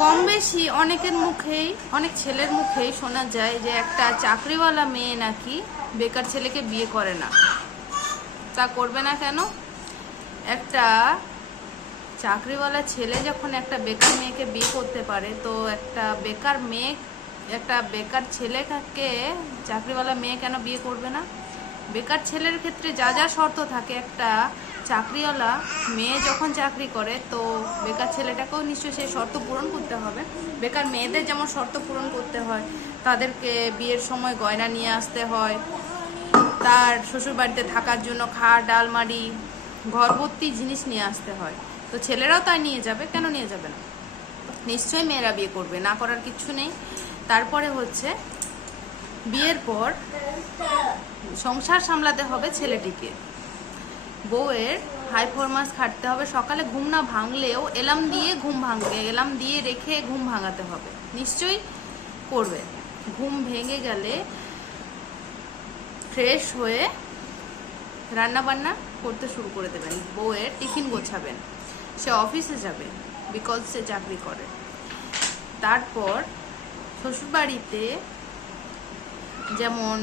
কম বেশি অনেকের মুখেই, অনেক ছেলের মুখেই শোনা যায় যে একটা চাকরিওয়ালা মেয়ে নাকি বেকার ছেলেকে বিয়ে করে না। তা করবে না কেন? একটা চাকরিওয়ালা ছেলে যখন একটা বেকার মেয়েকে বিয়ে করতে পারে, তো একটা বেকার মেয়ে, একটা বেকার ছেলেকে চাকরিওয়ালা মেয়ে কেন বিয়ে করবে না? বেকার ছেলের ক্ষেত্রে যা যা শর্ত থাকে, একটা চাকরিওয়ালা মেয়ে যখন চাকরি করে, তো বেকার ছেলেটাকেও নিশ্চয়ই সেই শর্ত পূরণ করতে হবে। বেকার মেয়েদের যেমন শর্ত পূরণ করতে হয়, তাদেরকে বিয়ের সময় গয়না নিয়ে আসতে হয়, তার শ্বশুরবাড়িতে থাকার জন্য খাট ডালমারি ঘরভর্তি জিনিস নিয়ে আসতে হয়। তো ছেলেরাও তাই নিয়ে যাবে, কেন নিয়ে যাবে না? নিশ্চয়ই মেয়েরা বিয়ে করবে, না করার কিছু নেই। তারপরে হচ্ছে বিয়ের পর সংসার সামলাতে হবে ছেলেটিকে। বউয়ের হাই ফরমাস খাটতে হবে, সকালে ঘুম না ভাঙলেও এলাম দিয়ে ঘুম ভাঙবে এলাম দিয়ে রেখে ঘুম ভাঙাতে হবে। নিশ্চয়ই করবে। ঘুম ভেঙে গেলে ফ্রেশ হয়ে রান্না বান্না করতে শুরু করে দেবেন। বউয়ের টিফিন গোছাবেন। সে অফিসে যাবে বিকজ সে চাকরি করে। তারপর শ্বশুরবাড়িতে যেমন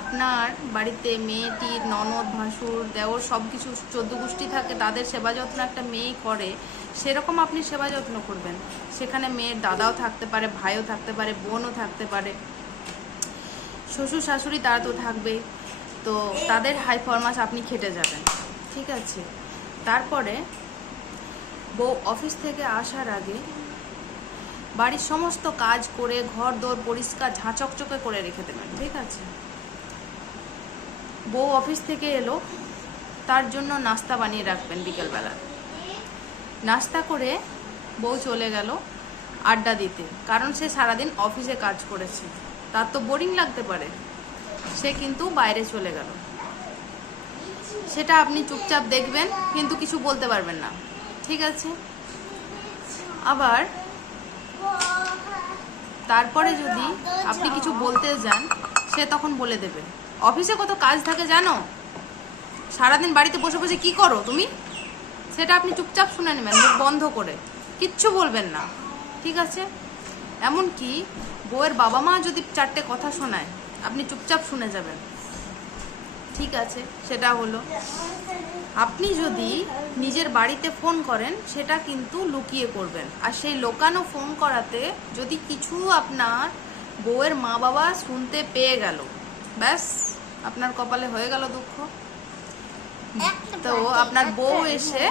আপনার বাড়িতে মেয়েটির ননদ, ভাসুর, দেওর সব কিছু চোদ্দ গোষ্ঠী থাকে, তাদের সেবা যত্ন একটা মেয়ে করে, সেরকম আপনি সেবা যত্ন করবেন। সেখানে মেয়ের দাদাও থাকতে পারে, ভাইও থাকতে পারে, বোনও থাকতে পারে। শ্বশুর, শাশুড়ি তারা তো থাকবেই। তো তাদের হাই ফরমাস আপনি খেটে যাবেন, ঠিক আছে? তারপরে বউ অফিস থেকে আসার আগে বাড়ির সমস্ত কাজ করে, ঘর দোর পরিষ্কার ঝাঁচকচকে করে রেখে দেবেন। ঠিক আছে? বউ অফিস থেকে এলো, তার জন্য নাস্তা বানিয়ে রাখবেন বিকেলবেলা। নাস্তা করে বউ চলে গেল আড্ডা দিতে, কারণ সে সারাদিন অফিসে কাজ করেছে। তার তো বোরিং লাগতে পারে। সে কিন্তু বাইরে চলে গেল। সেটা আপনি চুপচাপ দেখবেন, কিন্তু কিছু বলতে পারবেন না। ঠিক আছে? আবার তারপরে যদি আপনি কিছু বলতে যান, সে তখন বলে দেবে। অফিসে কত কাজ থাকে জানো? সারাদিন বাড়িতে বসে বসে কি করো তুমি? সেটা আপনি চুপচাপ শুনে নেবেন বন্ধ করে। কিচ্ছু বলবেন না, ঠিক আছে? এমনকি বউয়ের বাবা মা যদি চারটে কথা শোনায়, আপনি চুপচাপ শুনে যাবেন। ঠিক আছে সেটা হলো আপনি যদি নিজের বাড়িতে ফোন করেন সেটা কিন্তু লুকিয়ে করবেন। আর সেই লোকানো ফোন করাতে যদি কিছু আপনার বউয়ের মা বাবা শুনতে পেয়ে গেল ব্যাস আপনার কপালে হয়ে গেল দুঃখ। তো আপনার বউ এসে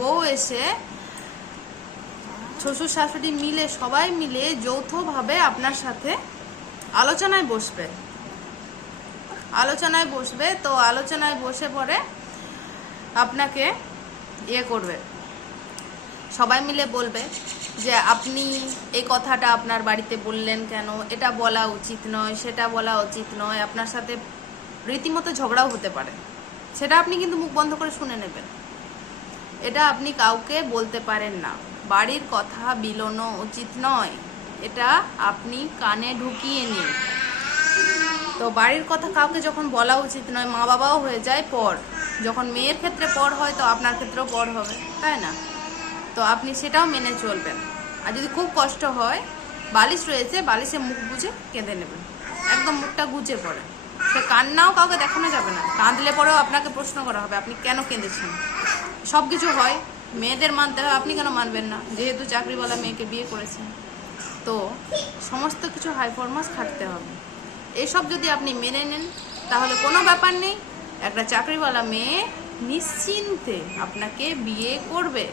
বউ এসে শ্বশুর শাশুড়ি মিলে সবাই মিলে যৌথভাবে আপনার সাথে আলোচনায় বসবে। আলোচনায় বসবে, তো আলোচনায় বসে পরে আপনাকে ইয়ে করবে। সবাই মিলে বলবে যে, আপনি এই কথাটা আপনার বাড়িতে বললেন কেন? এটা বলা উচিত নয়, সেটা বলা উচিত নয়। আপনার সাথে রীতিমতো ঝগড়াও হতে পারে। সেটা আপনি কিন্তু মুখ বন্ধ করে শুনে নেবেন। এটা আপনি কাউকে বলতে পারেন না। বাড়ির কথা বিলোনো উচিত নয়। এটা আপনি কানে ঢুকিয়ে নিন। তো বাড়ির কথা কাউকে যখন বলা উচিত নয়, মা বাবাও হয়ে যায় পর। যখন মেয়ের ক্ষেত্রে পর হয়, তো আপনার ক্ষেত্রেও পর হবে, তাই না? তো আপনি সেটাও মেনে চলবেন। আর যদি খুব কষ্ট হয়, বালিশ রয়েছে, বালিশে মুখ বুঝে কেঁদে নেবেন। একদম মুখটা গুজে পড়ে। সে কান্নাও কাউকে দেখানো যাবে না। কাঁদলে পরেও আপনাকে প্রশ্ন করা হবে, আপনি কেন কেঁদেছেন? সব কিছু হয়। মেয়েদের মানতে হয়, আপনি কেন মানবেন না? যেহেতু চাকরিওয়ালা মেয়েকে বিয়ে করেছেন। তো সমস্ত কিছু হাই ফরমাস খাটতে হবে। এসব যদি আপনি মেনে নেন, তাহলে কোনো ব্যাপার নেই। একটা চাকরিওয়ালা মেয়ে নিশ্চিন্তে আপনাকে বিয়ে করবে।